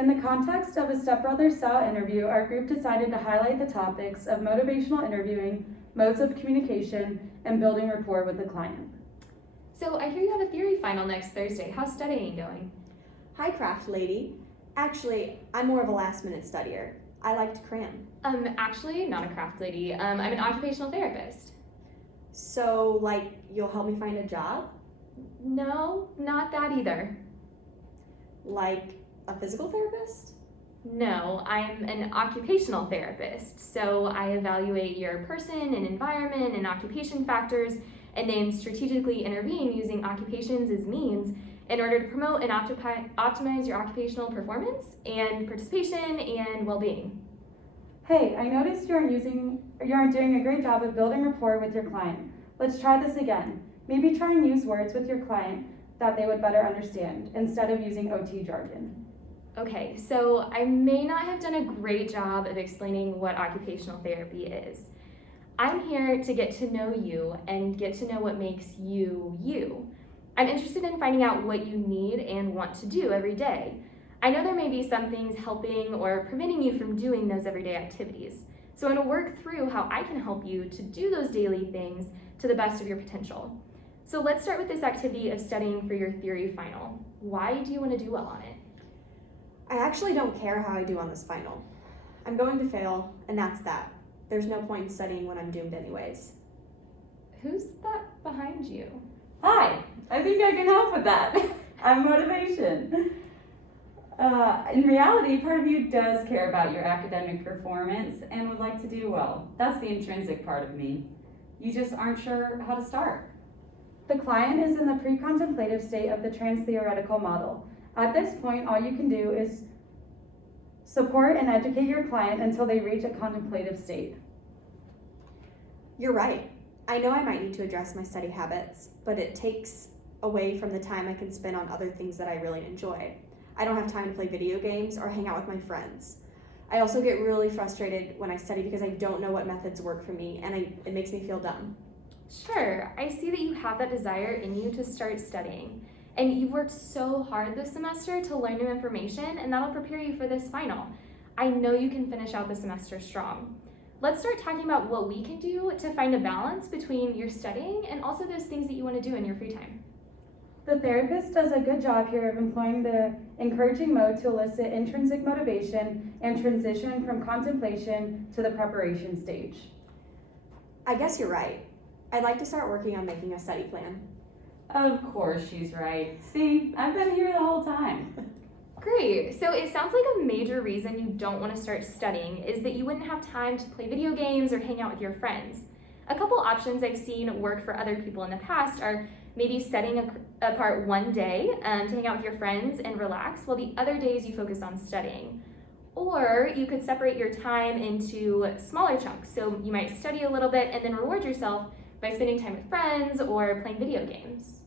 In the context of a stepbrother-style interview, our group decided to highlight the topics of motivational interviewing, modes of communication, and building rapport with the client. So I hear you have a theory final next Thursday. How's studying going? Hi, craft lady. Actually, I'm more of a last-minute studier. I like to cram. Actually, not a craft lady. I'm an occupational therapist. So, you'll help me find a job? No, not that either. Like a physical therapist? No, I'm an occupational therapist. So I evaluate your person and environment and occupation factors and then strategically intervene using occupations as means in order to promote and optimize your occupational performance and participation and well-being. Hey, I noticed you aren't doing a great job of building rapport with your client. Let's try this again. Maybe try and use words with your client that they would better understand instead of using OT jargon. Okay, so I may not have done a great job of explaining what occupational therapy is. I'm here to get to know you and get to know what makes you, you. I'm interested in finding out what you need and want to do every day. I know there may be some things helping or preventing you from doing those everyday activities. So I'm going to work through how I can help you to do those daily things to the best of your potential. So let's start with this activity of studying for your theory final. Why do you want to do well on it? I actually don't care how I do on this final. I'm going to fail, and that's that. There's no point in studying when I'm doomed anyways. Who's that behind you? Hi, I think I can help with that. I'm motivation. In reality, part of you does care about your academic performance and would like to do well. That's the intrinsic part of me. You just aren't sure how to start. The client is in the pre-contemplative state of the trans-theoretical model. At this point, all you can do is support and educate your client until they reach a contemplative state. You're right. I know I might need to address my study habits, but it takes away from the time I can spend on other things that I really enjoy. I don't have time to play video games or hang out with my friends. I also get really frustrated when I study because I don't know what methods work for me, and it makes me feel dumb. Sure, I see that you have that desire in you to start studying. And you've worked so hard this semester to learn new information, and that'll prepare you for this final. I know you can finish out the semester strong. Let's start talking about what we can do to find a balance between your studying and also those things that you want to do in your free time. The therapist does a good job here of employing the encouraging mode to elicit intrinsic motivation and transition from contemplation to the preparation stage. I guess you're right. I'd like to start working on making a study plan. Of course she's right. See, I've been here the whole time. Great, so it sounds like a major reason you don't want to start studying is that you wouldn't have time to play video games or hang out with your friends. A couple options I've seen work for other people in the past are maybe setting apart one day to hang out with your friends and relax, while the other days you focus on studying. Or you could separate your time into smaller chunks. So you might study a little bit and then reward yourself by spending time with friends or playing video games.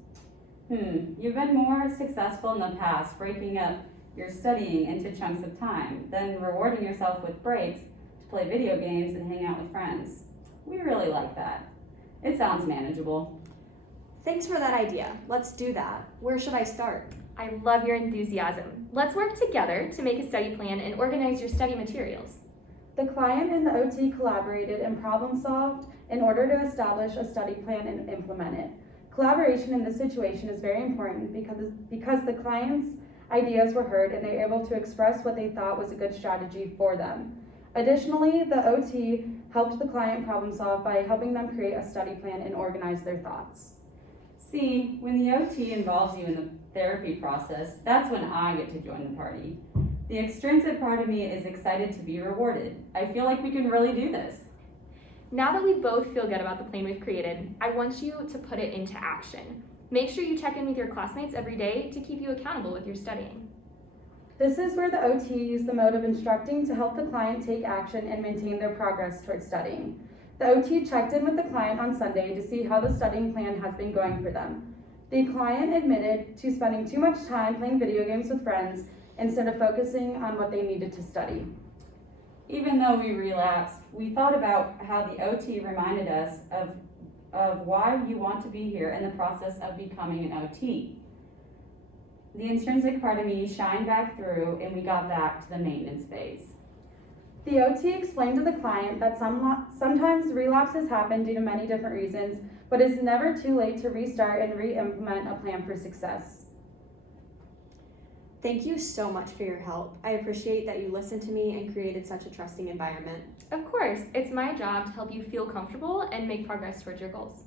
You've been more successful in the past breaking up your studying into chunks of time than rewarding yourself with breaks to play video games and hang out with friends. We really like that. It sounds manageable. Thanks for that idea. Let's do that. Where should I start? I love your enthusiasm. Let's work together to make a study plan and organize your study materials. The client and the OT collaborated and problem solved in order to establish a study plan and implement it. Collaboration in this situation is very important because the client's ideas were heard and they were able to express what they thought was a good strategy for them. Additionally, the OT helped the client problem solve by helping them create a study plan and organize their thoughts. See, when the OT involves you in the therapy process, that's when I get to join the party. The extrinsic part of me is excited to be rewarded. I feel like we can really do this. Now that we both feel good about the plan we've created, I want you to put it into action. Make sure you check in with your classmates every day to keep you accountable with your studying. This is where the OT used the mode of instructing to help the client take action and maintain their progress towards studying. The OT checked in with the client on Sunday to see how the studying plan has been going for them. The client admitted to spending too much time playing video games with friends instead of focusing on what they needed to study. Even though we relapsed, we thought about how the OT reminded us of why you want to be here and the process of becoming an OT. The intrinsic part of me shined back through and we got back to the maintenance phase. The OT explained to the client that sometimes relapses happen due to many different reasons, but it's never too late to restart and re-implement a plan for success. Thank you so much for your help. I appreciate that you listened to me and created such a trusting environment. Of course, it's my job to help you feel comfortable and make progress towards your goals.